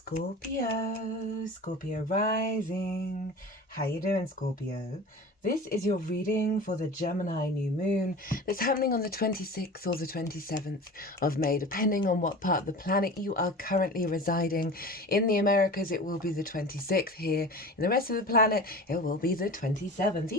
Scorpio rising. How you doing, Scorpio? This is your reading for the Gemini new moon that's happening on the 26th or the 27th of May, depending on what part of the planet you are currently residing. In the Americas, it will be the 26th. Here, in the rest of the planet, it will be the 27th.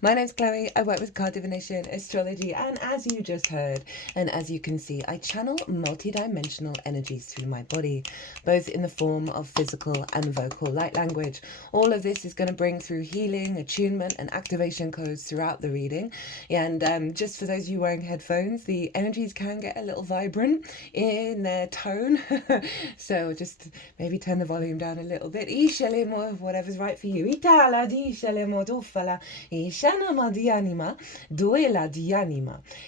My name's Chloe. I work with card divination, astrology, and as you just heard, and as you can see, I channel multi-dimensional energies through my body, both in the form of physical and vocal light language. All of this is going to bring through healing, attunement, and activation codes throughout the reading. And just for those of you wearing headphones, the energies can get a little vibrant in their tone. So just maybe turn the volume down a little bit. Whatever's right for you.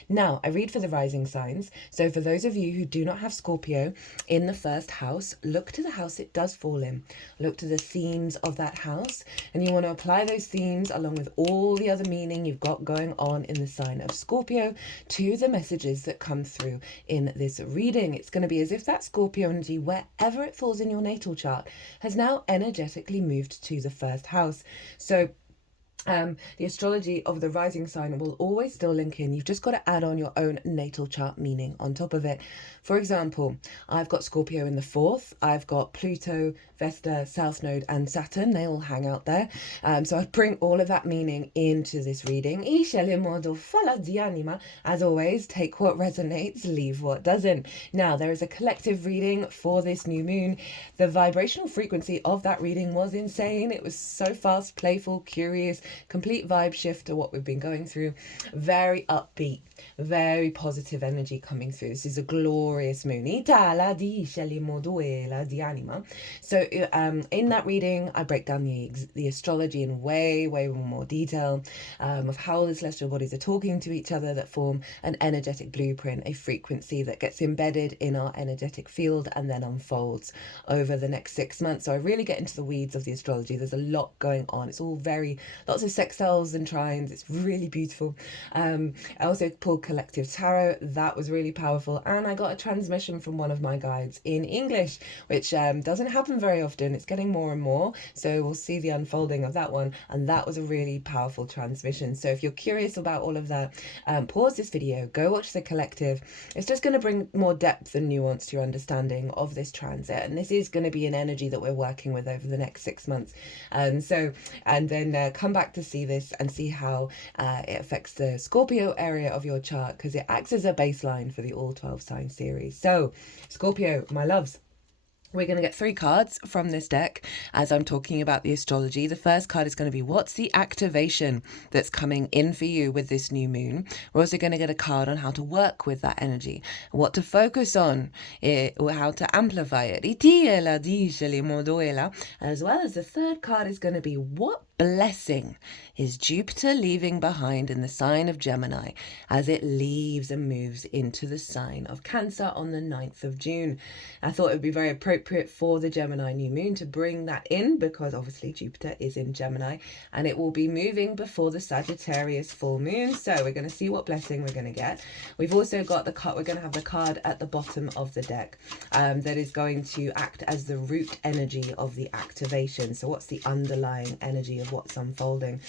Now, I read for the rising signs. So for those of you who do not have Scorpio in the first house, look to the house it does fall in. Look to the themes of that house, and you want to apply those themes along with all the other meaning you've got going on in the sign of Scorpio to the messages that come through in this reading. It's going to be as if that Scorpio energy, wherever it falls in your natal chart, has now energetically moved to the first house. So the astrology of the rising sign will always still link in. You've just got to add on your own natal chart meaning on top of it. For example, I've got Scorpio in the 4th. I've got Pluto, Vesta, South Node, and Saturn. They all hang out there. So I bring all of that meaning into this reading. As always, take what resonates, leave what doesn't. Now, there is a collective reading for this new moon. The vibrational frequency of that reading was insane. It was so fast, playful, curious, complete vibe shift to what we've been going through. Very upbeat, very positive energy coming through. This is a glorious moon. So in that reading, I break down the astrology in way more detail of how the celestial bodies are talking to each other that form an energetic blueprint, a frequency that gets embedded in our energetic field and then unfolds over the next 6 months. So I really get into the weeds of the astrology. There's a lot going on. It's all lots of sextiles and trines. It's really beautiful. I also pulled collective tarot. That was really powerful. And I got a transmission from one of my guides in English, which doesn't happen very often. It's getting more and more. So we'll see the unfolding of that one. And that was a really powerful transmission. So if you're curious about all of that, pause this video, go watch the collective. It's just going to bring more depth and nuance to your understanding of this transit. And this is going to be an energy that we're working with over the next 6 months. And then come back to see this and see how it affects the Scorpio area of your chart, because it acts as a baseline for the all 12 sign series. So Scorpio, my loves, we're going to get 3 cards from this deck as I'm talking about the astrology. The first card is going to be what's the activation that's coming in for you with this new moon. We're also going to get a card on how to work with that energy, what to focus on, or how to amplify it. As well as the third card is going to be what blessing is Jupiter leaving behind in the sign of Gemini as it leaves and moves into the sign of Cancer on the 9th of June. I thought it would be very appropriate for the Gemini new moon to bring that in, because obviously Jupiter is in Gemini and it will be moving before the Sagittarius full moon. So we're going to see what blessing we're going to get. We've also got the card, we're going to have the card at the bottom of the deck that is going to act as the root energy of the activation. So what's the underlying energy of what's unfolding?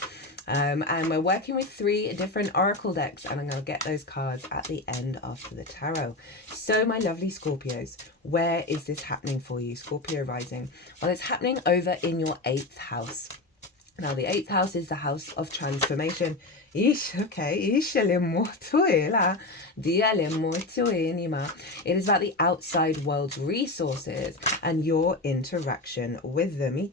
And we're working with 3 different oracle decks, and I'm going to get those cards at the end after the tarot. So my lovely Scorpios, where is this happening for you, Scorpio rising? Well, it's happening over in your 8th house. Now, the 8th house is the house of transformation. It is about the outside world's resources and your interaction with them.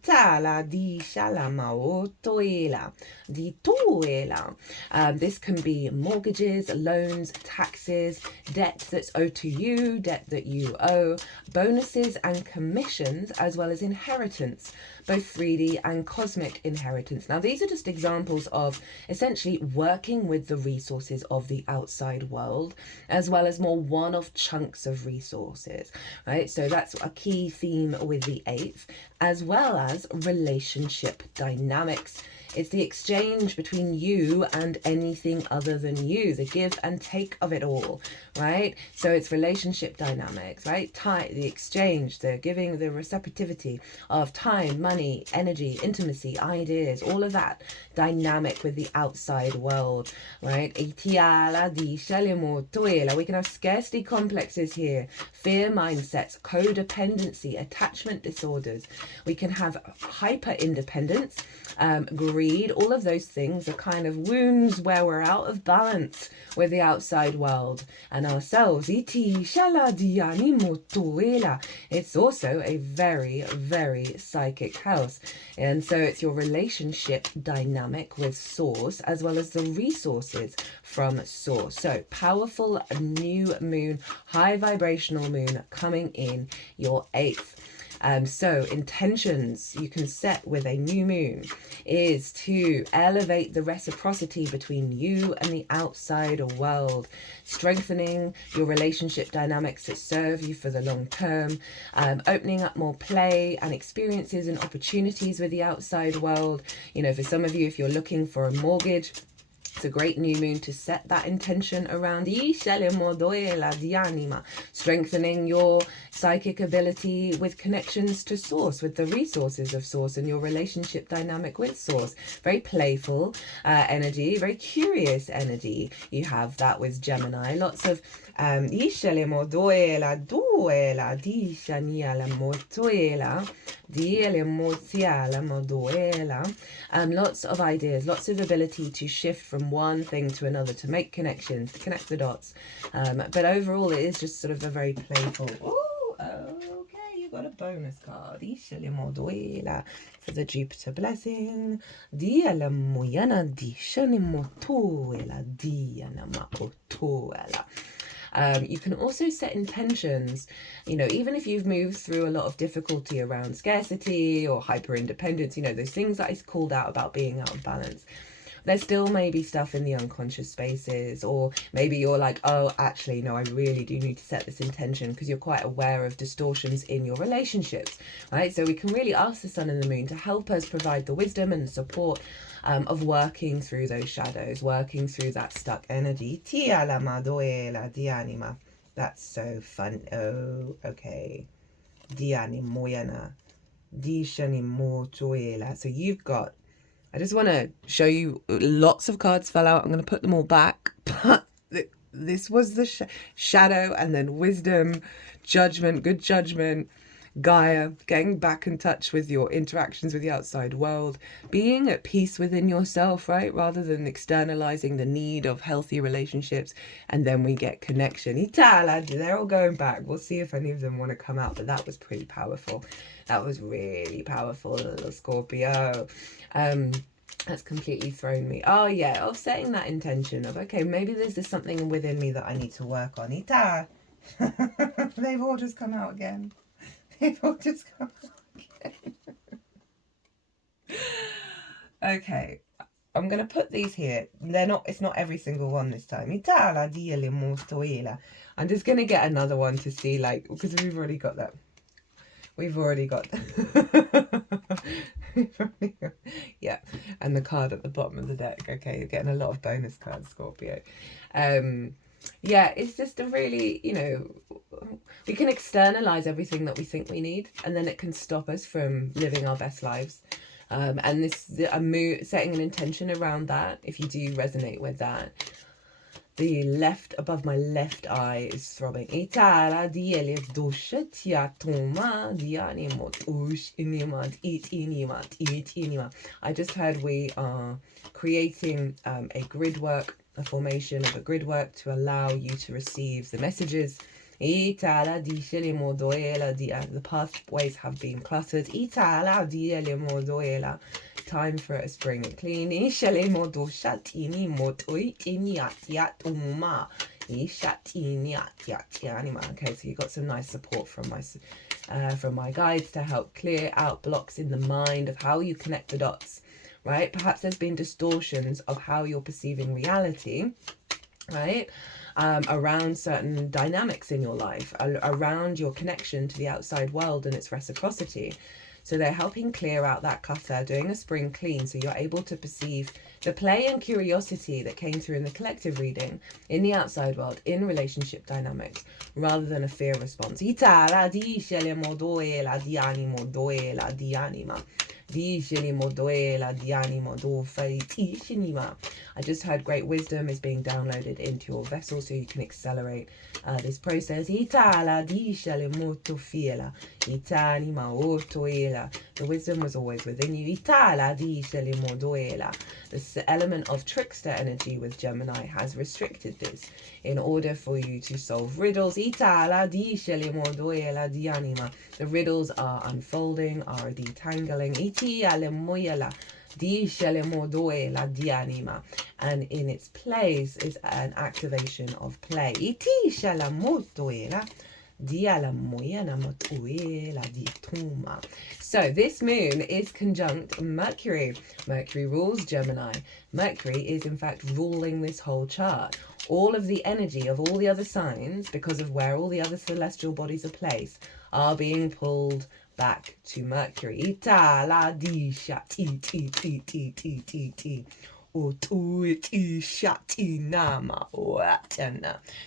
This can be mortgages, loans, taxes, debt that's owed to you, debt that you owe, bonuses and commissions, as well as inheritance, both 3D and cosmic inheritance. Now, these are just examples of essentially working with the resources of the outside world, as well as more one-off chunks of resources, right? So that's a key theme with the 8th, as well as relationship dynamics. It's the exchange between you and anything other than you, the give and take of it all, right? So it's relationship dynamics, right? Time, the exchange, the giving, the receptivity of time, money, energy, intimacy, ideas, all of that dynamic with the outside world, right? We can have scarcity complexes here, fear mindsets, codependency, attachment disorders. We can have hyper independence, greed. All of those things are kind of wounds where we're out of balance with the outside world and ourselves. It's also a very, very psychic house. And so it's your relationship dynamic with source as well as the resources from source. So powerful new moon, high vibrational moon coming in your 8th. So intentions you can set with a new moon is to elevate the reciprocity between you and the outside world, strengthening your relationship dynamics that serve you for the long term, opening up more play and experiences and opportunities with the outside world. You know, for some of you, if you're looking for a mortgage, it's a great new moon to set that intention around strengthening your psychic ability with connections to source, with the resources of source and your relationship dynamic with source. Very playful energy, very curious energy. You have that with Gemini. Lots of lots of ideas, lots of ability to shift from one thing to another, to make connections, to connect the dots. But overall, it is just sort of a very playful. Oh, okay, you got a bonus card. For the Jupiter blessing. You can also set intentions, you know, even if you've moved through a lot of difficulty around scarcity or hyper independence, you know, those things that is called out about being out of balance. There still may be stuff in the unconscious spaces, or maybe you're like, oh, actually, no, I really do need to set this intention, because you're quite aware of distortions in your relationships, right? So we can really ask the sun and the moon to help us provide the wisdom and the support of working through those shadows, working through that stuck energy. That's so fun. Oh, okay. So you've got, I just want to show you, lots of cards fell out. I'm going to put them all back. But this was the shadow, and then wisdom, judgment, good judgment, Gaia, getting back in touch with your interactions with the outside world, being at peace within yourself, right? Rather than externalizing the need of healthy relationships. And then we get connection. They're all going back. We'll see if any of them want to come out, but that was pretty powerful. That was really powerful, little Scorpio. That's completely thrown me. Oh yeah, of setting that intention of, okay, maybe there's just something within me that I need to work on. They've all just come out again. They've all just come out again. Okay, I'm gonna put these here. It's not every single one this time. I'm just gonna get another one to see, like, because we've already got that. Yeah, and the card at the bottom of the deck. Okay, you're getting a lot of bonus cards, Scorpio. Yeah, it's just a really, you know, we can externalize everything that we think we need, and then it can stop us from living our best lives. And this, setting an intention around that, if you do resonate with that. The left, above my left eye, is throbbing. I just heard we are creating a grid work, a formation of a grid work to allow you to receive the messages. The pathways have been cluttered. Time for a spring clean. Okay, so you got some nice support from my guides to help clear out blocks in the mind of how you connect the dots, right? Perhaps there's been distortions of how you're perceiving reality, right? Around certain dynamics in your life, around your connection to the outside world and its reciprocity. So they're helping clear out that clutter, doing a spring clean, so you're able to perceive the play and curiosity that came through in the collective reading, in the outside world, in relationship dynamics, rather than a fear response. I just heard great wisdom is being downloaded into your vessel so you can accelerate this process. The wisdom was always within you. This element of trickster energy with Gemini has restricted this in order for you to solve riddles. The riddles are unfolding, are detangling. And in its place is an activation of play. So this moon is conjunct Mercury. Mercury rules Gemini. Mercury is in fact ruling this whole chart. All of the energy of all the other signs, because of where all the other celestial bodies are placed, are being pulled back to Mercury.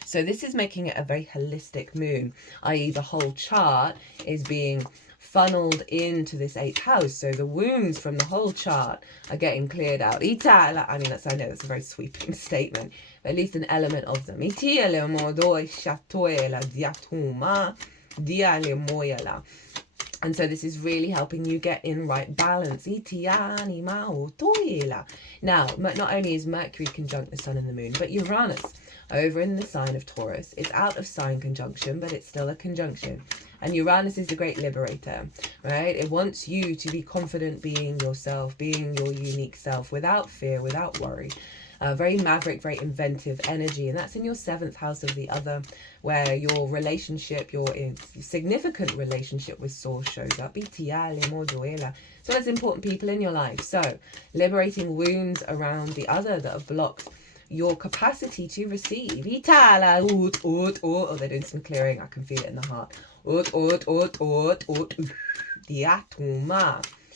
So this is making it a very holistic moon, i.e. the whole chart is being funneled into this 8th house. So the wounds from the whole chart are getting cleared out. I mean, I know that's a very sweeping statement, but at least an element of them. And so this is really helping you get in right balance. Now, not only is Mercury conjunct the Sun and the Moon, but Uranus over in the sign of Taurus. It's out of sign conjunction, but it's still a conjunction. And Uranus is the great liberator, right? It wants you to be confident being yourself, being your unique self, without fear, without worry. Very maverick, very inventive energy. And that's in your 7th house of the other, where your relationship, your significant relationship with Source shows up. So that's important people in your life. So liberating wounds around the other that have blocked your capacity to receive. Oh, they're doing some clearing. I can feel it in the heart.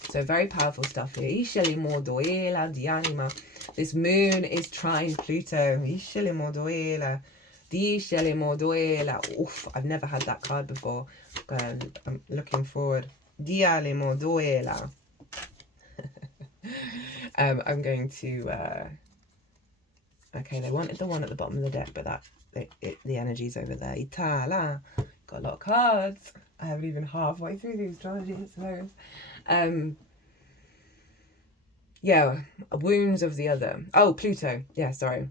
So very powerful stuff here. This moon is trine Pluto. Oof, I've never had that card before. I'm looking forward. I'm going to... okay, they wanted the one at the bottom of the deck, but the energy's over there. Got a lot of cards. I haven't even halfway through the astrology, I suppose. Yeah, wounds of the other. Oh, Pluto. Yeah, sorry.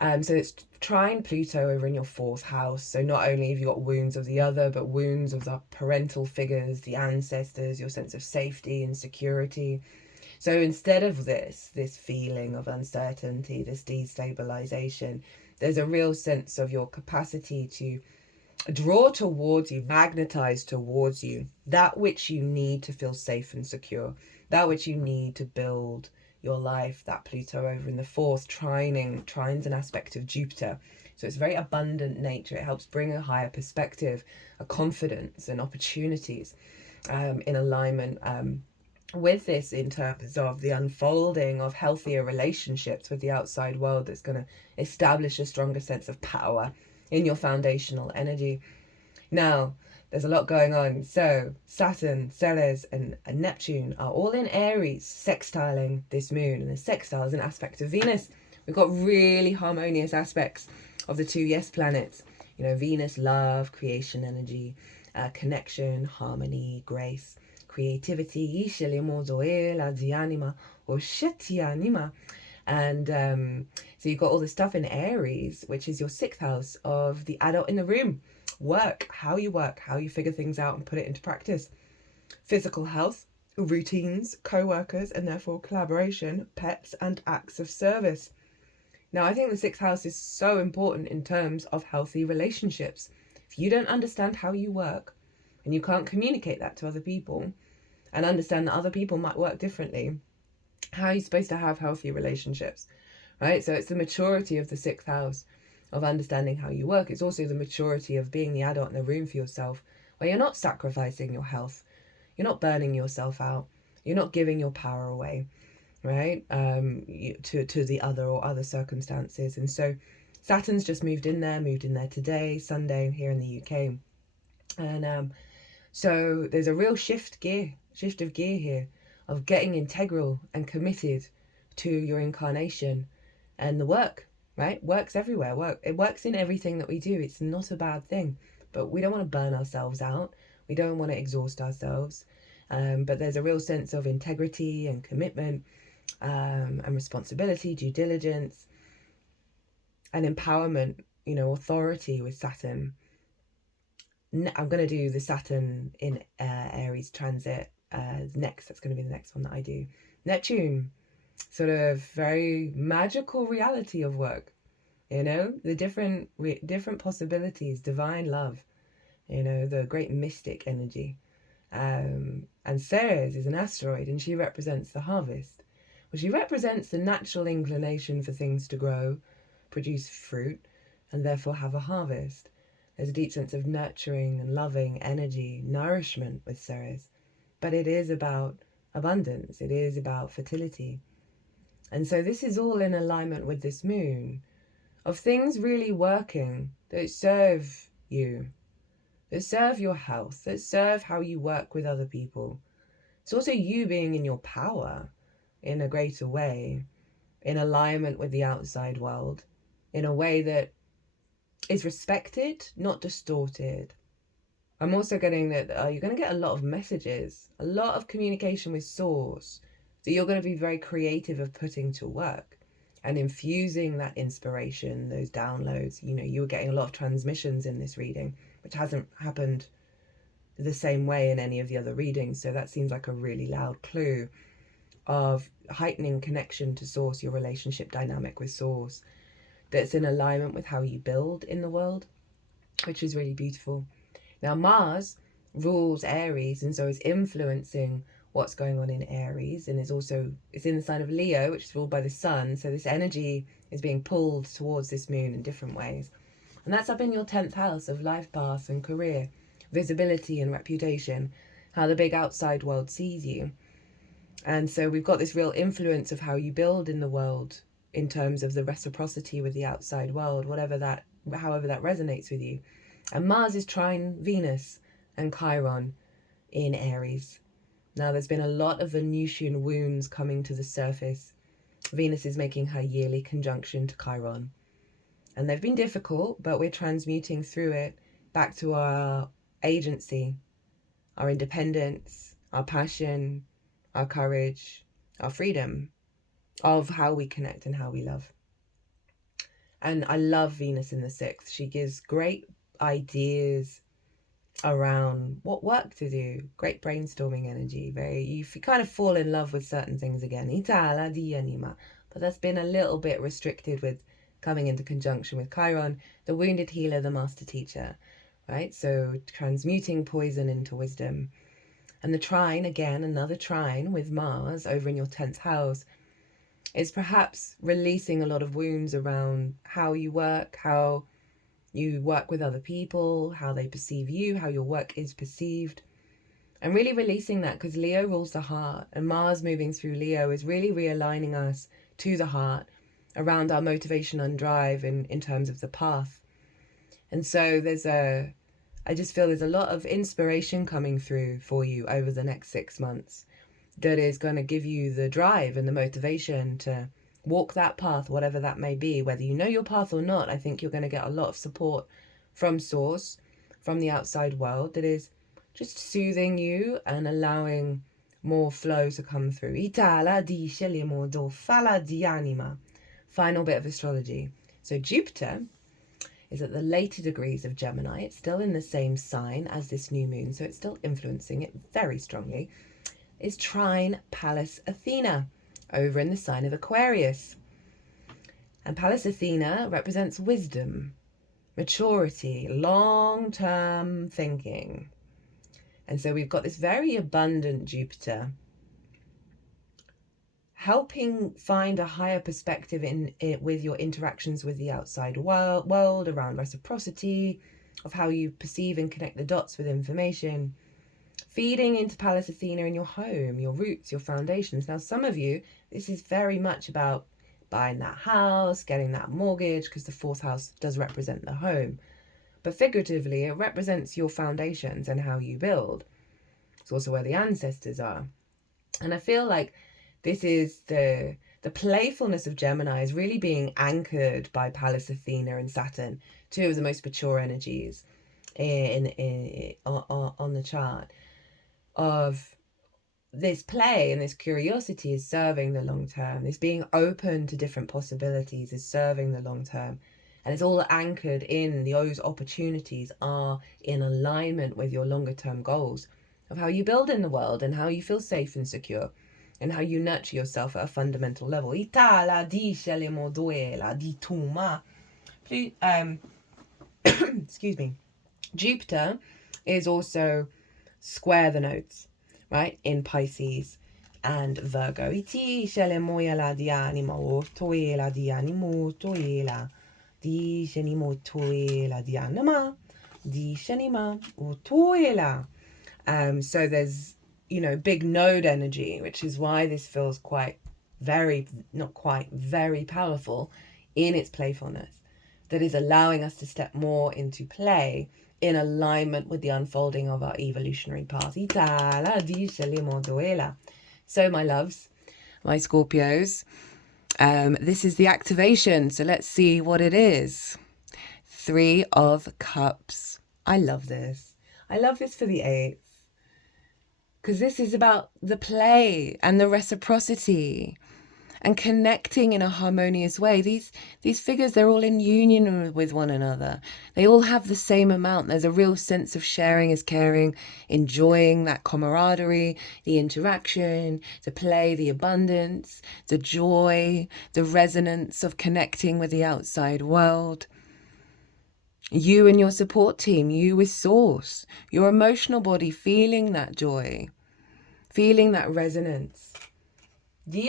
So it's trine Pluto over in your 4th house. So not only have you got wounds of the other, but wounds of the parental figures, the ancestors, your sense of safety and security. So instead of this feeling of uncertainty, this destabilization, there's a real sense of your capacity to draw towards you, magnetize towards you, that which you need to feel safe and secure, that which you need to build your life. That Pluto over in the 4th, trines an aspect of Jupiter. So it's very abundant nature. It helps bring a higher perspective, a confidence and opportunities in alignment with this in terms of the unfolding of healthier relationships with the outside world that's going to establish a stronger sense of power in your foundational energy. Now, there's a lot going on. So Saturn, Ceres and Neptune are all in Aries, sextiling this moon. And the sextile is an aspect of Venus. We've got really harmonious aspects of the 2 yes planets. You know, Venus, love, creation energy, connection, harmony, grace, creativity. And so you've got all this stuff in Aries, which is your 6th house of the adult in the room. Work, how you figure things out and put it into practice. Physical health, routines, co-workers, and therefore collaboration, pets, and acts of service. Now, I think the 6th house is so important in terms of healthy relationships. If you don't understand how you work, and you can't communicate that to other people, and understand that other people might work differently, how are you supposed to have healthy relationships, right? So it's the maturity of the 6th house of understanding how you work. It's also the maturity of being the adult in the room for yourself, where you're not sacrificing your health, You're not burning yourself out. You're not giving your power away, right? To the other or other circumstances. And so Saturn's just moved in there today, Sunday, here in the UK. And so there's a real shift of gear here, of getting integral and committed to your incarnation and the work, right? Works everywhere. It works in everything that we do. It's not a bad thing, but we don't want to burn ourselves out. We don't want to exhaust ourselves. But there's a real sense of integrity and commitment, and responsibility, due diligence, and empowerment, authority with Saturn. I'm going to do the Saturn in Aries transit next. That's going to be the next one that I do. Neptune, sort of very magical reality of work, the different possibilities, divine love, the great mystic energy. And Ceres is an asteroid, and she represents the harvest. Well, she represents the natural inclination for things to grow, produce fruit, and therefore have a harvest. There's a deep sense of nurturing and loving energy, nourishment with Ceres. But it is about abundance. It is about fertility. And so this is all in alignment with this moon, of things really working that serve you, that serve your health, that serve how you work with other people. It's also you being in your power in a greater way, in alignment with the outside world, in a way that is respected, not distorted. I'm also getting that you're going to get a lot of messages, a lot of communication with source, that you're going to be very creative of putting to work and infusing that inspiration, those downloads. You were getting a lot of transmissions in this reading, which hasn't happened the same way in any of the other readings. So that seems like a really loud clue of heightening connection to source, your relationship dynamic with source, that's in alignment with how you build in the world, which is really beautiful. Now, Mars rules Aries, and so is influencing what's going on in Aries, and it's in the sign of Leo, which is ruled by the sun. So this energy is being pulled towards this moon in different ways. And that's up in your 10th house of life path and career, visibility and reputation, how the big outside world sees you. And so we've got this real influence of how you build in the world, in terms of the reciprocity with the outside world, however that resonates with you. And Mars is trine Venus and Chiron in Aries. Now, there's been a lot of Venusian wounds coming to the surface. Venus is making her yearly conjunction to Chiron. And they've been difficult, but we're transmuting through it back to our agency, our independence, our passion, our courage, our freedom, of how we connect and how we love. And I love Venus in the 6th. She gives great ideas around what work to do, great brainstorming energy. You kind of fall in love with certain things again. Itala di anima. But that's been a little bit restricted with coming into conjunction with Chiron, the wounded healer, the master teacher, right? So transmuting poison into wisdom. And the trine, again, another trine with Mars over in your 10th house, is perhaps releasing a lot of wounds around how you work with other people, how they perceive you, how your work is perceived. And really releasing that, because Leo rules the heart, and Mars moving through Leo is really realigning us to the heart around our motivation and drive in terms of the path. And so I just feel there's a lot of inspiration coming through for you over the next 6 months that is going to give you the drive and the motivation to walk that path, whatever that may be. Whether you know your path or not, I think you're going to get a lot of support from source, from the outside world, that is just soothing you and allowing more flow to come through. Itala di scelimo fala di anima. Final bit of astrology. So Jupiter is at the later degrees of Gemini. It's still in the same sign as this new moon, so it's still influencing it very strongly. Is trine Pallas Athena over in the sign of Aquarius. And Pallas Athena represents wisdom, maturity, long-term thinking. And so we've got this very abundant Jupiter helping find a higher perspective in it with your interactions with the outside world around reciprocity, of how you perceive and connect the dots with information. feeding into Pallas Athena in your home, your roots, your foundations. Now, some of you, this is very much about buying that house, getting that mortgage, because the fourth house does represent the home. But figuratively, it represents your foundations and how you build. It's also where the ancestors are. And I feel like this is the playfulness of Gemini is really being anchored by Pallas Athena and Saturn, two of the most mature energies on the chart, of this play and this curiosity is serving the long term. This being open to different possibilities is serving the long term. And it's all anchored in those opportunities are in alignment with your longer term goals of how you build in the world and how you feel safe and secure and how you nurture yourself at a fundamental level. Excuse me. Jupiter is also square the nodes, right, in Pisces and Virgo. So there's, big node energy, which is why this feels very powerful in its playfulness, that is allowing us to step more into play in alignment with the unfolding of our evolutionary path. So my loves, my Scorpios, this is the activation. So let's see what it is. 3 of Cups. I love this. I love this for the 8th. Because this is about the play and the reciprocity and connecting in a harmonious way. These figures, they're all in union with one another. They all have the same amount. There's a real sense of sharing is caring, enjoying that camaraderie, the interaction, the play, the abundance, the joy, the resonance of connecting with the outside world. You and your support team, you with Source, your emotional body feeling that joy, feeling that resonance. I mean,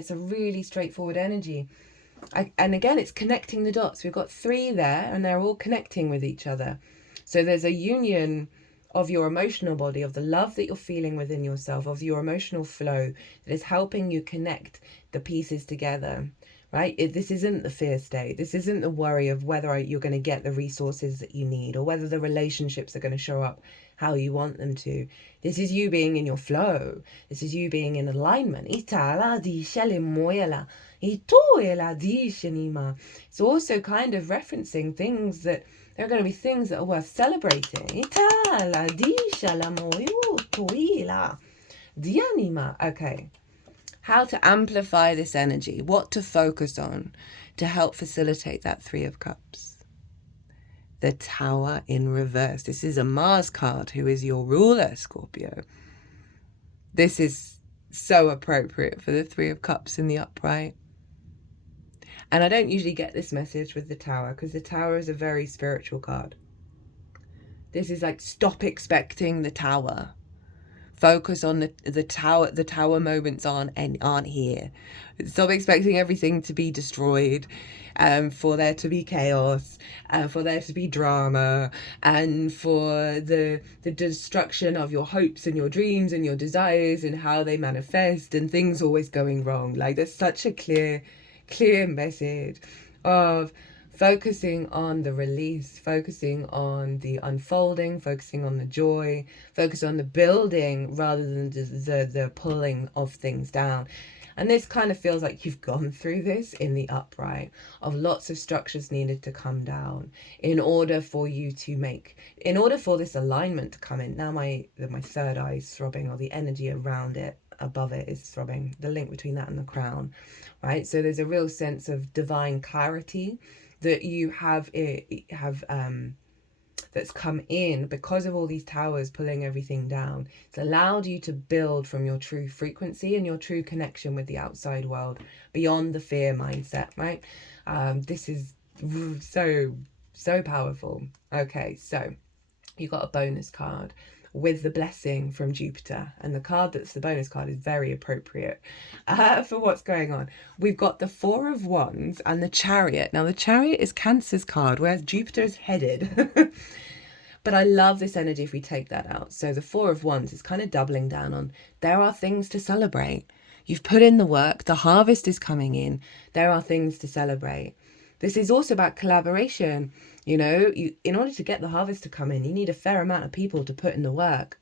it's a really straightforward energy. And again, it's connecting the dots. We've got 3 there and they're all connecting with each other. So there's a union of your emotional body, of the love that you're feeling within yourself, of your emotional flow that is helping you connect the pieces together, right? This isn't the fear state. This isn't the worry of whether you're going to get the resources that you need or whether the relationships are going to show up how you want them to. This is you being in your flow. This is you being in alignment. It's also kind of referencing things that there are going to be things that are worth celebrating. Okay. How to amplify this energy, what to focus on to help facilitate that 3 of Cups. The Tower in reverse. This is a Mars card, who is your ruler, Scorpio. This is so appropriate for the 3 of Cups in the upright. And I don't usually get this message with the Tower because the Tower is a very spiritual card. This is like, stop expecting the Tower. Focus on the tower. The Tower moments aren't here. Stop expecting everything to be destroyed, for there to be chaos, for there to be drama, and for the destruction of your hopes and your dreams and your desires and how they manifest and things always going wrong. Like, there's such a clear message of focusing on the release, focusing on the unfolding, focusing on the joy, focus on the building rather than the pulling of things down. And this kind of feels like you've gone through this in the upright, of lots of structures needed to come down in order for this alignment to come in. Now my third eye is throbbing, or the energy around it, above it, is throbbing, the link between that and the crown, right? So there's a real sense of divine clarity that you have that's come in because of all these towers pulling everything down. It's allowed you to build from your true frequency and your true connection with the outside world beyond the fear mindset, right? This is so powerful. Okay, so you got a bonus card with the blessing from Jupiter, and the card that's the bonus card is very appropriate for what's going on. We've got the 4 of Wands and the Chariot. Now the Chariot is Cancer's card, whereas Jupiter is headed But I love this energy if we take that out. So the Four of Wands is kind of doubling down on there are things to celebrate. You've put in the work. The harvest is coming in. There are things to celebrate. This is also about collaboration. You know, in order to get the harvest to come in, you need a fair amount of people to put in the work.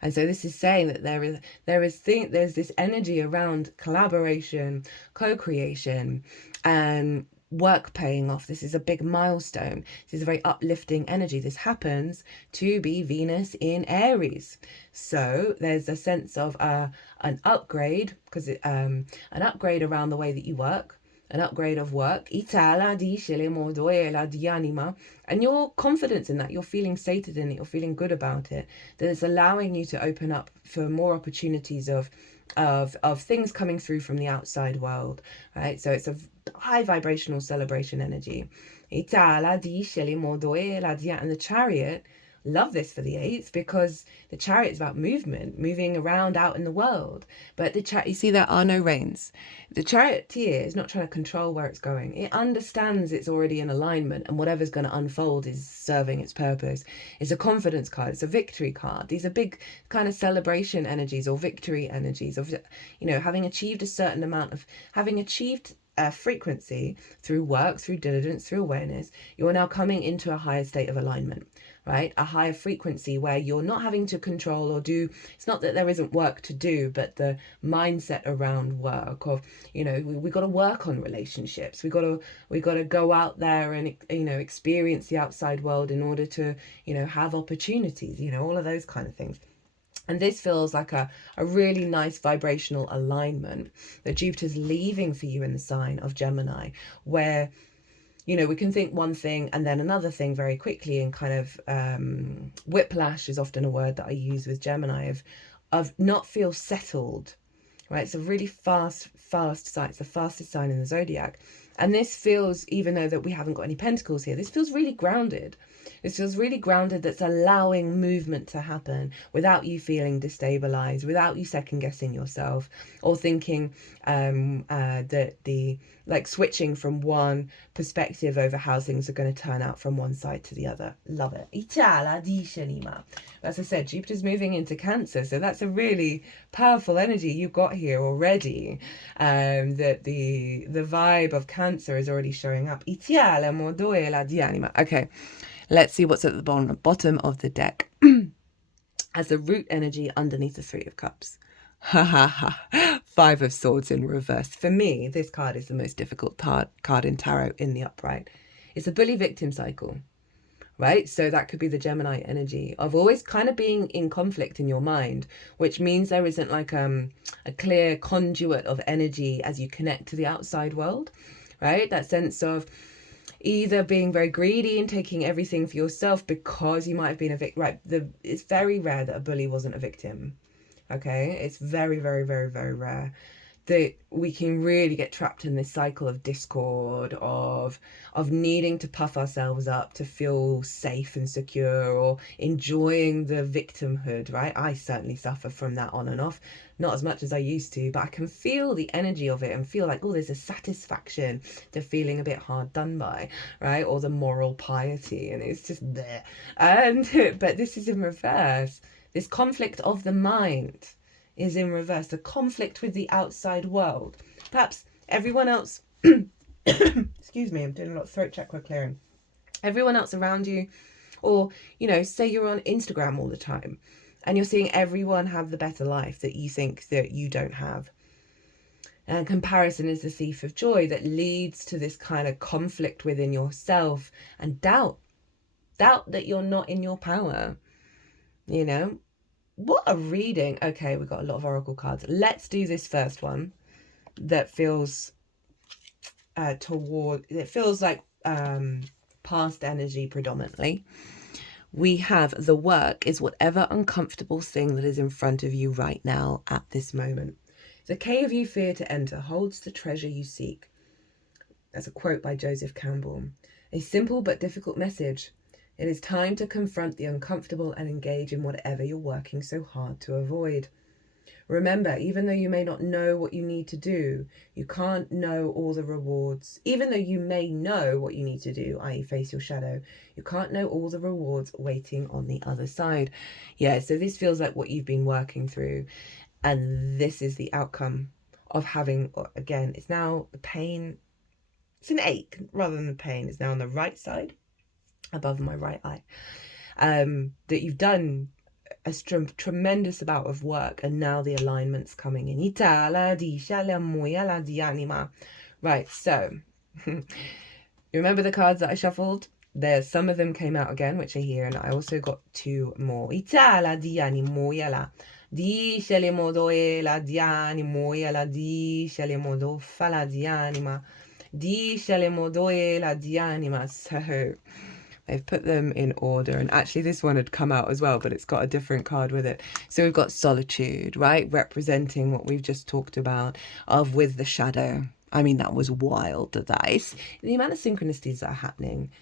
And so this is saying that there's this energy around collaboration, co-creation, and work paying off. This is a big milestone. This is a very uplifting energy. This happens to be Venus in Aries. So there's a sense of an upgrade, because an upgrade around the way that you work, an upgrade of work, and your confidence in that, you're feeling sated in it, you're feeling good about it, that it's allowing you to open up for more opportunities of things coming through from the outside world, right? So it's a high vibrational celebration energy. And the Chariot, love this for the 8th, because the Chariot is about moving around out in the world. But you see, there are no reins. The Charioteer is not trying to control where it's going. It understands it's already in alignment, and whatever's going to unfold is serving its purpose. It's a confidence card. It's a victory card. These are big kind of celebration energies or victory energies of, you know, having achieved a certain amount of, having achieved frequency through work, through diligence, through awareness. You are now coming into a higher state of alignment, right? A higher frequency where you're not having to control or do, it's not that there isn't work to do, but the mindset around work of, you know, we got to work on relationships. We got to go out there and, you know, experience the outside world in order to, you know, have opportunities, you know, all of those kind of things. And this feels like a really nice vibrational alignment that Jupiter's leaving for you in the sign of Gemini, where, you know, we can think one thing and then another thing very quickly, and kind of whiplash is often a word that I use with Gemini, of not feel settled, right? It's a really fast sign. It's the fastest sign in the zodiac. And this feels, even though that we haven't got any pentacles here, this feels really grounded. This feels really grounded, that's allowing movement to happen without you feeling destabilized, without you second guessing yourself or thinking that like switching from one perspective over how things are going to turn out from one side to the other. Love it. As I said, Jupiter's moving into Cancer, so that's a really powerful energy you've got here already. That the vibe of Cancer is already showing up. Okay. Let's see what's at the bottom of the deck. As the root energy underneath the Three of Cups. Five of Swords in reverse. For me, this card is the most difficult card in tarot in the upright. It's a bully victim cycle, right? So that could be the Gemini energy of always kind of being in conflict in your mind, which means there isn't like a clear conduit of energy as you connect to the outside world, right? That sense of either being very greedy and taking everything for yourself because you might have been a victim, right? It's very rare that a bully wasn't a victim, okay? It's very, very, very, very rare that we can really get trapped in this cycle of discord, of needing to puff ourselves up to feel safe and secure, or enjoying the victimhood, right? I certainly suffer from that on and off, not as much as I used to, but I can feel the energy of it and feel like, oh, there's a satisfaction to feeling a bit hard done by, right? Or the moral piety, and it's just there. But this is in reverse. This conflict of the mind is in reverse. The conflict with the outside world. Perhaps everyone else, excuse me, I'm doing a lot of throat chakra clearing. Everyone else around you, or, you know, say you're on Instagram all the time and you're seeing everyone have the better life that you think that you don't have. And comparison is the thief of joy that leads to this kind of conflict within yourself and doubt that you're not in your power, you know. What a reading. Okay, we've got a lot of oracle cards. Let's do this first one that feels it feels like past energy predominantly. We have the work is whatever uncomfortable thing that is in front of you right now at this moment. The cave you fear to enter holds the treasure you seek. That's a quote by Joseph Campbell. A simple but difficult message. It is time to confront the uncomfortable and engage in whatever you're working so hard to avoid. Remember, even though you may not know what you need to do, you can't know all the rewards. Even though you may know what you need to do, i.e. face your shadow, you can't know all the rewards waiting on the other side. Yeah, so this feels like what you've been working through. And this is the outcome of having, again, it's now the pain. It's an ache rather than the pain. It's now on the right side, above my right eye. That you've done a tremendous amount of work, and now the alignment's coming in. Right, so you remember the cards that I shuffled? There's some of them came out again, which are here, and I also got 2 more. Di shele modo e la diani moya la di shele modo fa la dianima. Di shele modo e la dianima. So they've put them in order, and actually this one had come out as well, but it's got a different card with it. So we've got solitude, right, representing what we've just talked about of with the shadow. I mean, that was wild, that is. The amount of synchronicities that are happening,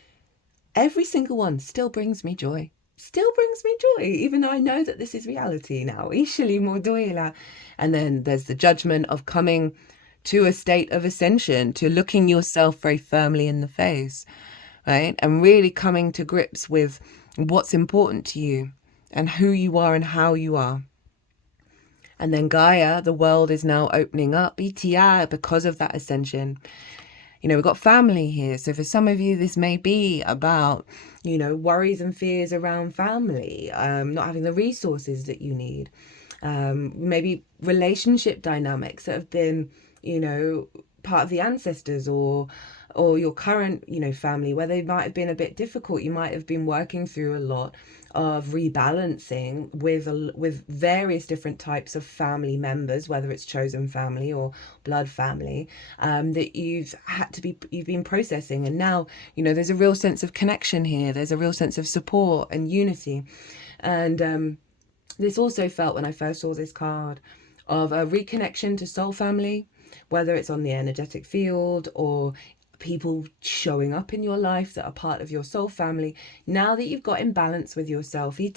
every single one still brings me joy. Still brings me joy, even though I know that this is reality now. And then there's the judgment of coming to a state of ascension, to looking yourself very firmly in the face, right? And really coming to grips with what's important to you and who you are and how you are. And then Gaia, the world is now opening up, because of that ascension. You know, we've got family here. So for some of you, this may be about, you know, worries and fears around family, not having the resources that you need. Maybe relationship dynamics that have been, you know, part of the ancestors or your current, you know, family, where they might have been a bit difficult. You might have been working through a lot of rebalancing with various different types of family members, whether it's chosen family or blood family, that you've been processing. And now, you know, there's a real sense of connection here. There's a real sense of support and unity. And this also felt, when I first saw this card, of a reconnection to soul family, whether it's on the energetic field or people showing up in your life that are part of your soul family. Now that you've got in balance with yourself, that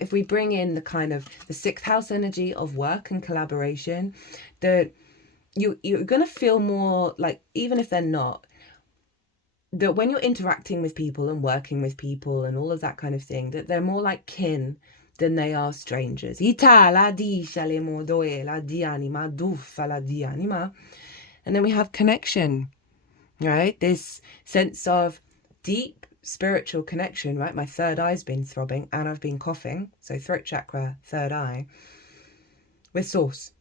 if we bring in the kind of the 6th house energy of work and collaboration, that you're going to feel more like, even if they're not, that when you're interacting with people and working with people and all of that kind of thing, that they're more like kin than they are strangers. And then we have connection, right? This sense of deep spiritual connection, right? My 3rd eye's been throbbing and I've been coughing. So throat chakra, 3rd eye, with source.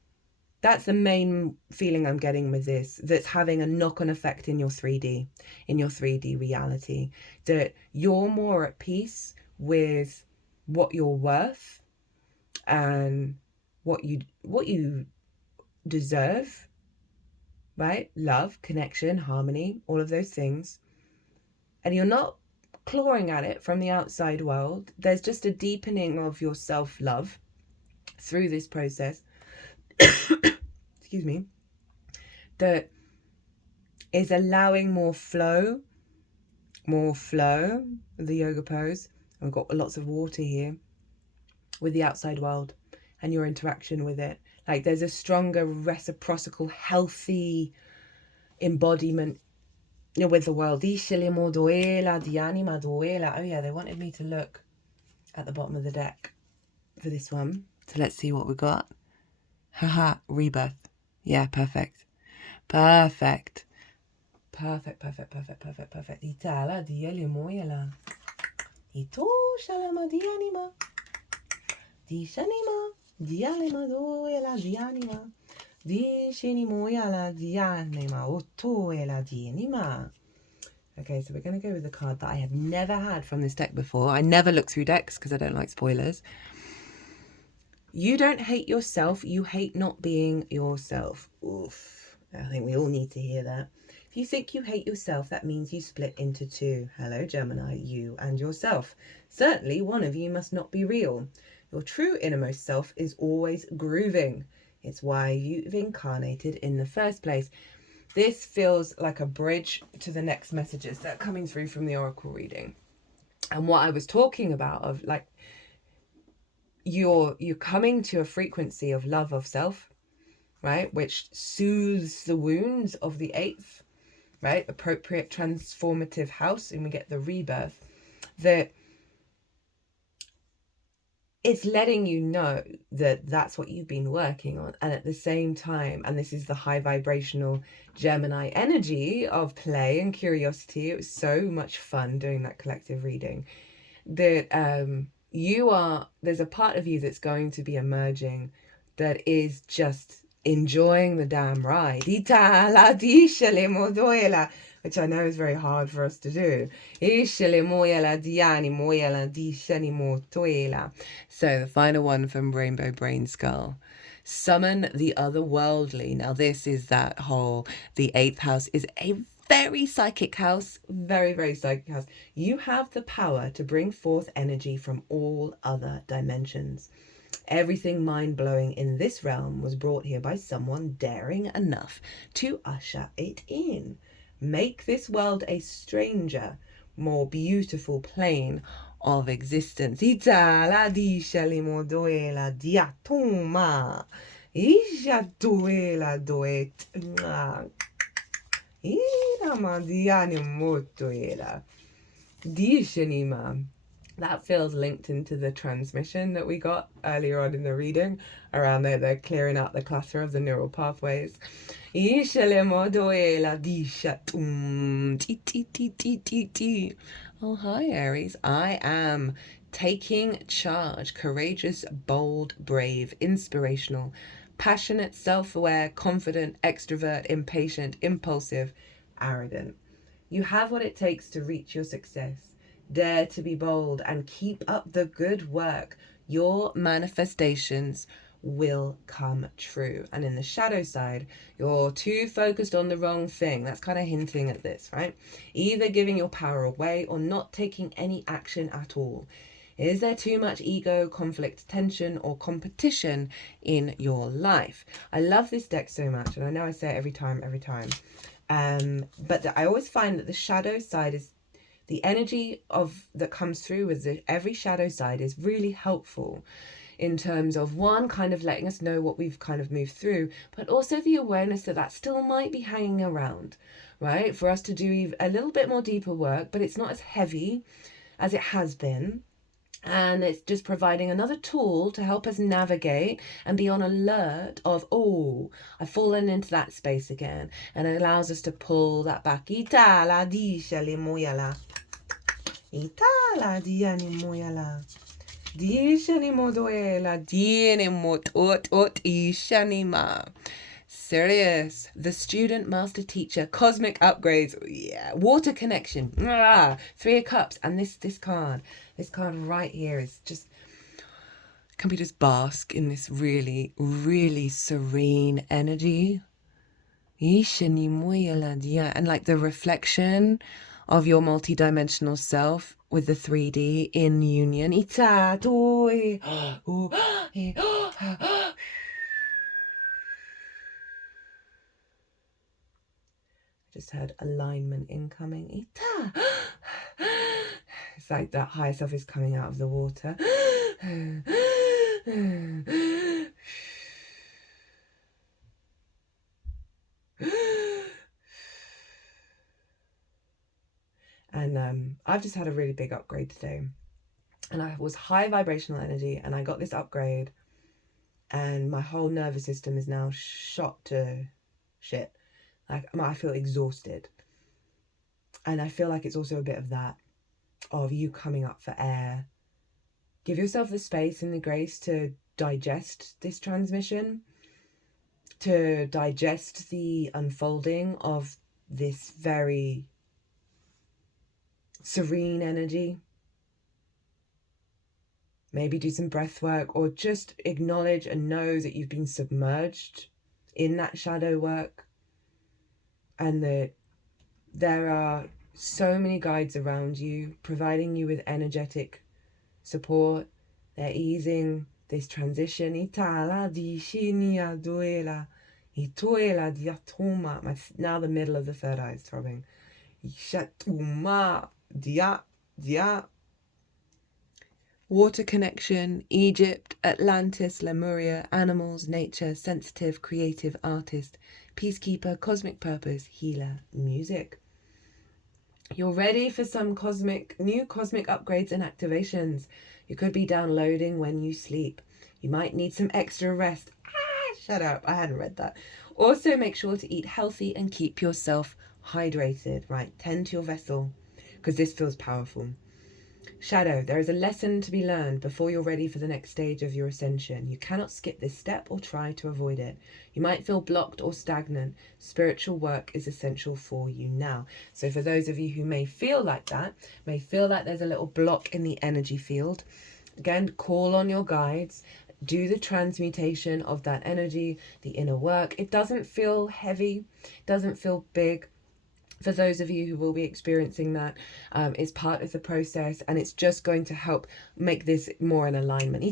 That's the main feeling I'm getting with this, that's having a knock-on effect in your 3D reality, that you're more at peace with what you're worth and what you deserve, right? Love, connection, harmony, all of those things. And you're not clawing at it from the outside world. There's just a deepening of your self-love through this process. Excuse me. That is allowing more flow, the yoga pose. I've got lots of water here, with the outside world and your interaction with it. Like there's a stronger reciprocal, healthy embodiment, you know, with the world. Oh yeah, they wanted me to look at the bottom of the deck for this one. So let's see what we got. Haha, rebirth. Yeah, perfect. Itala diele moyala. Ito shalama dianima. Di shanima. Dialema doela dianima. Di shini moyala dianima. Oto ela dianima. Okay, so we're going to go with the card that I have never had from this deck before. I never look through decks because I don't like spoilers. You don't hate yourself. You hate not being yourself. Oof. I think we all need to hear that. If you think you hate yourself, that means you split into 2. Hello, Gemini, you and yourself. Certainly, one of you must not be real. Your true innermost self is always grooving. It's why you've incarnated in the first place. This feels like a bridge to the next messages that are coming through from the oracle reading. And what I was talking about of like you're coming to a frequency of love of self, right? Which soothes the wounds of the 8th, right? Appropriate transformative house, and we get the rebirth. That it's letting you know that that's what you've been working on. And at the same time, and this is the high vibrational Gemini energy of play and curiosity. It was so much fun doing that collective reading. That there's a part of you that's going to be emerging that is just enjoying the damn ride. Which I know is very hard for us to do. So the final one from Rainbow Brainskull. Summon the otherworldly. Now this is that whole, the 8th house is a very psychic house, very, very psychic house. You have the power to bring forth energy from all other dimensions. Everything mind-blowing in this realm was brought here by someone daring enough to usher it in. Make this world a stranger, more beautiful plane of existence. That feels linked into the transmission that we got earlier on in the reading around there. They're clearing out the clutter of the neural pathways. Oh, hi, Aries. I am taking charge, courageous, bold, brave, inspirational, passionate, self-aware, confident, extrovert, impatient, impulsive, arrogant. You have what it takes to reach your success. Dare to be bold and keep up the good work. Your manifestations will come true. And in the shadow side, you're too focused on the wrong thing. That's kind of hinting at this, right? Either giving your power away or not taking any action at all. Is there too much ego, conflict, tension, or competition in your life? I love this deck so much, and I know I say it every time. But I always find that the shadow side is the energy that comes through with every shadow side is really helpful in terms of, one, kind of letting us know what we've kind of moved through, but also the awareness that still might be hanging around, right? For us to do a little bit more deeper work, but it's not as heavy as it has been. And it's just providing another tool to help us navigate and be on alert of, oh, I've fallen into that space again. And it allows us to pull that back. Serious. The student, master, teacher, cosmic upgrades. Yeah. Water connection. 3 of Cups. And this card right here is just, can we just bask in this really, really serene energy? And like the reflection of your multidimensional self with the 3D in union. Just heard alignment incoming. It's like that higher self is coming out of the water. And I've just had a really big upgrade today. And I was high vibrational energy, and I got this upgrade, and my whole nervous system is now shot to shit. Like, I feel exhausted. And I feel like it's also a bit of that, of you coming up for air. Give yourself the space and the grace to digest this transmission, to digest the unfolding of this very serene energy. Maybe do some breath work, or just acknowledge and know that you've been submerged in that shadow work, and that there are so many guides around you providing you with energetic support. They're easing this transition. Now the middle of the third eye is throbbing. Water connection, Egypt, Atlantis, Lemuria, animals, nature, sensitive, creative, artist, peacekeeper, cosmic purpose, healer, music. You're ready for some new cosmic upgrades and activations. You could be downloading when you sleep. You might need some extra rest. Shut up, I hadn't read that. Also, make sure to eat healthy and keep yourself hydrated, right? Tend to your vessel, because this feels powerful. Shadow, there is a lesson to be learned before you're ready for the next stage of your ascension. You cannot skip this step or try to avoid it. You might feel blocked or stagnant. Spiritual work is essential for you now. So for those of you who may feel like that, may feel like there's a little block in the energy field, again, call on your guides. Do the transmutation of that energy, the inner work. It doesn't feel heavy, doesn't feel big. For those of you who will be experiencing that, it's part of the process, and it's just going to help make this more in alignment.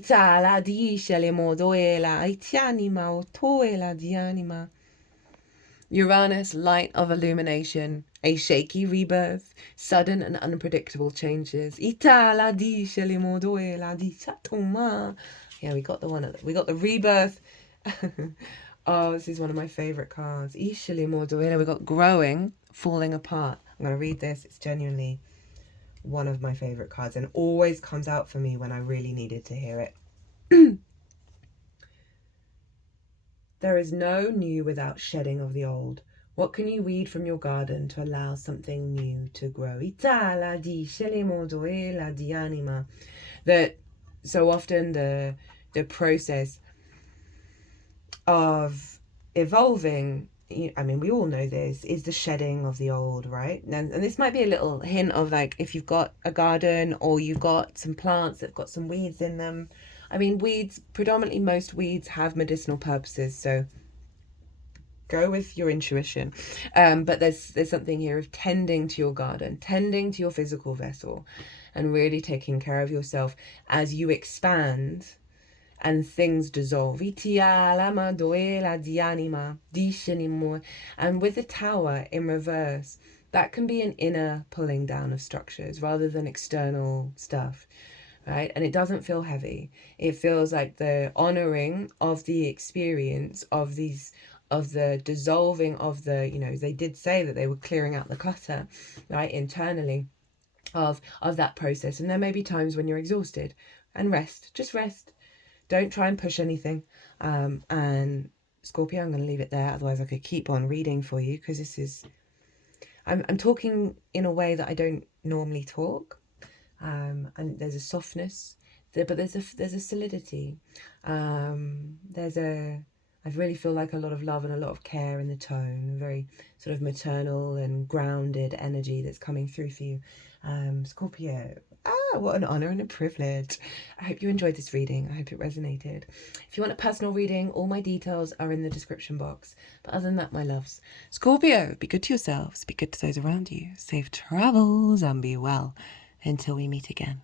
Uranus, light of illumination, a shaky rebirth, sudden and unpredictable changes. Yeah, we got the rebirth. Oh, this is one of my favorite cards. We got growing, falling apart. I'm going to read this. It's genuinely one of my favorite cards and always comes out for me when I really needed to hear it. There is no new without shedding of the old. What can you weed from your garden to allow something new to grow? That so often the process of evolving, I mean, we all know this, is the shedding of the old, right? And this might be a little hint of like, if you've got a garden or you've got some plants that've got some weeds in them. I mean, weeds, predominantly most weeds have medicinal purposes, so go with your intuition. But there's something here of tending to your garden, tending to your physical vessel, and really taking care of yourself as you expand and things dissolve. And with the Tower in reverse, that can be an inner pulling down of structures rather than external stuff, right? And it doesn't feel heavy. It feels like the honoring of the experience of the dissolving of the, they did say that they were clearing out the clutter, right, internally of that process. And there may be times when you're exhausted, and just rest. Don't try and push anything. And Scorpio, I'm going to leave it there. Otherwise I could keep on reading for you, because this is, I'm talking in a way that I don't normally talk. And there's a softness there, but there's a solidity. I really feel like a lot of love and a lot of care in the tone, very sort of maternal and grounded energy that's coming through for you. Scorpio, what an honor and a privilege. I hope you enjoyed this reading. I hope it resonated. If you want a personal reading, all my details are in the description box. But other than that, my loves, Scorpio, be good to yourselves, be good to those around you, safe travels, and be well until we meet again.